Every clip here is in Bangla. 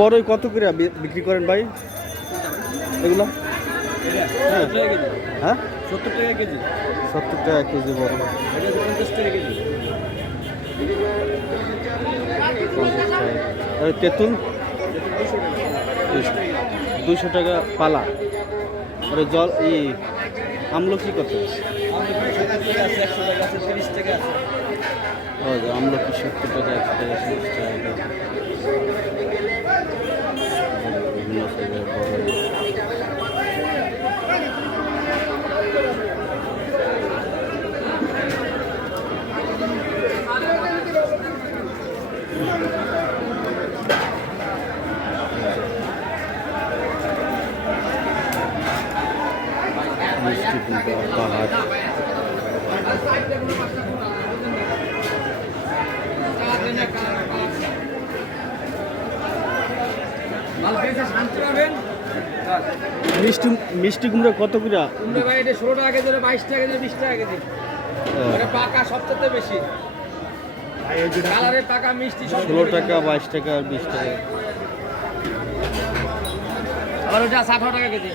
বড়ই কত করে বিক্রি করেন ভাই? এগুলো? হ্যাঁ। সত্তর টাকা কেজি সত্তর টাকা কেজি বড়। পঞ্চাশ টাকা কেজি তেঁতুল? দুশো টাকা পালা। আর জল, ই, আমলকি কত? আমলকি সত্তর টাকা, একশো টাকা। মিষ্টি পাহাড় মিষ্টি মিষ্টি কুমড়া কত করে কুমড়ো ভাই এটা ষোলো টাকা কেজি বাইশ টাকা কেজি বিশ টাকা কেজি। পাকা সবচেয়ে বেশি। কালারের পাকা মিষ্টি ষোলো টাকা বাইশ টাকা আর বিশ টাকা। আবার ওটা আঠারো টাকা কেজি।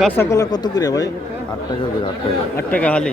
কাঁচা কলা কত করে ভাই? আট টাকা করে আট টাকা। আট টাকা হালি।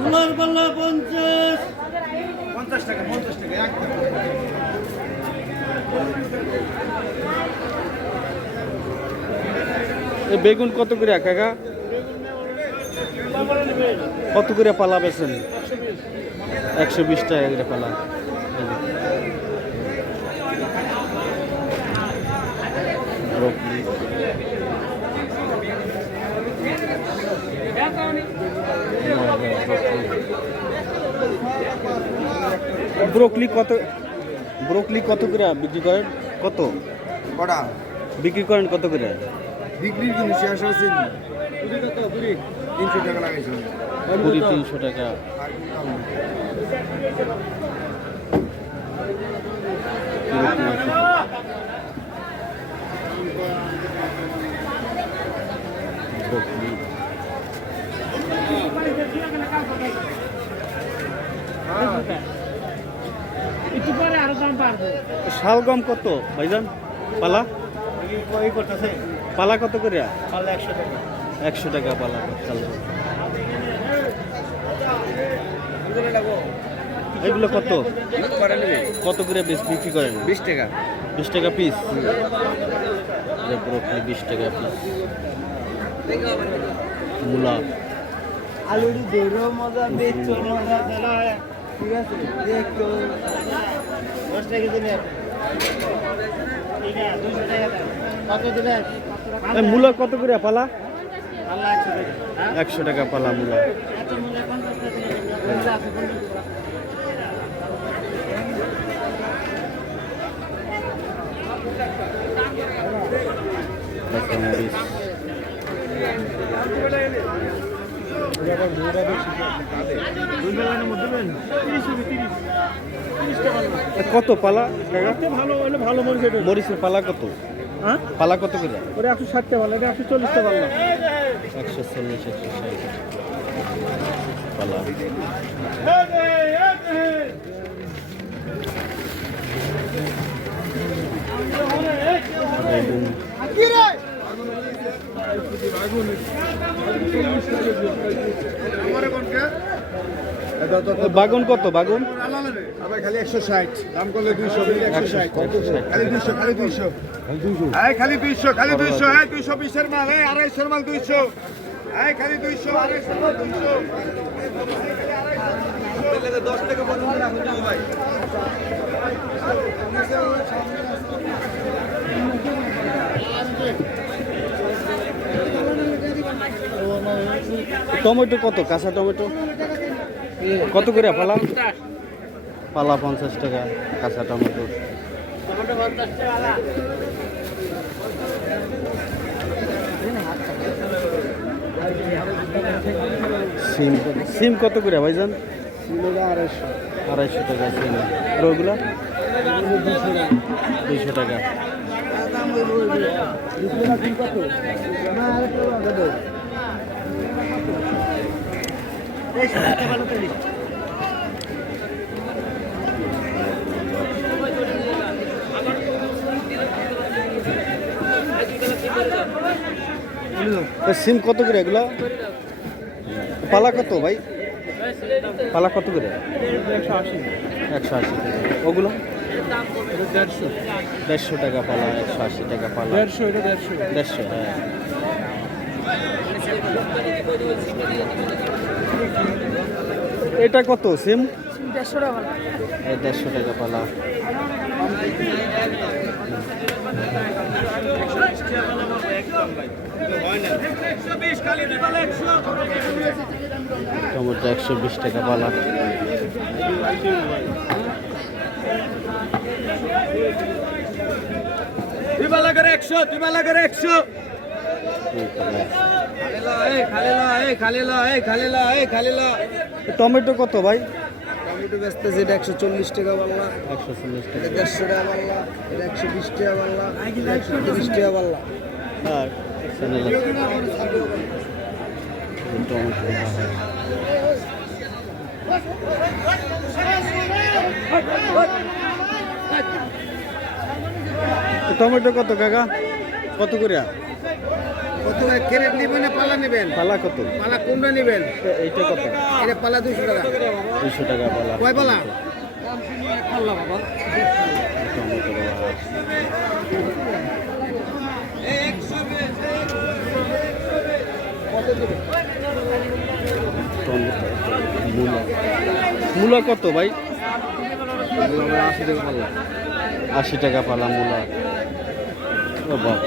মূলার পঞ্চাশ। পঞ্চাশ টাকা পঞ্চাশ টাকা একদম এ বেগুন কত করে কাকা কত করে পালা বেছেন? একশো বিশ টাকা করে পালা। ব্রকলি কত ব্রোকলি কত করে বিক্রি করেন? কত? কটা বিক্রি করেন কত করে? বিক্রি কিন্তু শেষ হয়েছে তিনশো টাকা লাগাইছিল কুড়ি তিনশো টাকা। ব্রকলি। একটু পরে আরও দাম বাড়বে। শালগম কত ভাইজান? পালা? পালা কত করে? একশো টাকা একশো টাকা পালা শালগম। এগুলো কত? কত করে বেশ বিক্রি করেন? বিশ টাকা। বিশ টাকা পিস? ব্রকলি বিশ টাকা পিস। মূলা। আলুর দেরো মজা বেচো মজা ঠিক আছে দেখো দশ টাকা দিলে ঠিক আছে দুশো টাকা দেন। কত দিলে এ, মূলা কত করে পালা? একশো টাকা হ্যাঁ? একশো টাকা পালা মূলা। এত মূল্য পঞ্চাশ টাকা দিলে আছে পঞ্চাশ টাকা কাঁচামরিচ এ, কত পালা ভালো হলে ভালো মরিচ মরিচের পালা কত? হ্যাঁ? পালা কত করে? ওটা একশো ষাটটা ভালো এটা একশো চল্লিশটা ভালো একশো চল্লিশ একশো ষাট পালা। বাগুন কত বাগুন? খালি একশো ষাট। দাম করলে দুইশো একশো ষাট। খালি দুইশো খালি দুইশো। এই খালি দুইশো খালি দুইশো দুইশো বিশের মাল এই আড়াইশোর মাল দুইশো। খালি দুইশো আড়াইশোর মাল দুইশো। টমেটো কত? কাঁচা টমেটো? কত করে? পালা পালা পঞ্চাশ টাকা কাঁচা টমেটো। সিম সিম কত করে ভাইজান? আড়াইশো আড়াইশো টাকা সিম। আর ওগুলা দুইশো টাকা। সিম কত করে এগুলা? পালা কত ভাই? পালা কত করে? একশো আশি। একশো আশি ওগুলো? দেড়শো দেড়শো টাকা পালা একশো আশি টাকা পালা। দেড়শো এটা দেড়শো। দেড়শো হ্যাঁ। এটা কত সিম? দেড়শো টাকা দেড়শো টাকা পালা। টমেটো একশো বিশ টাকা পালা। বেলা একশো দুই বেলা করে একশো টমেটো কত ভাই? টমেটো বেচতেছে এটা একশো চল্লিশ টাকা পাল্লা। একশো চল্লিশ টাকা। দেড়শো টাকা পাল্লা এটা একশো বিশ টাকা এটা একশো তিরিশ টাকা হ্যাঁ চ্যানেলে টমেটো কত কাকা? কত করে কত ক্যারেট নেবেন না নেবেন? পালা কত? পালা কোনটা নেবেন? এইটা কত? এটা পাল্লা দুশো টাকা। দুশো টাকা পালা। কয় পালা? পালা। মূলা মূলা কত ভাই? আশি টাকা পালা। আশি টাকা পালা মূলা। ও বাপ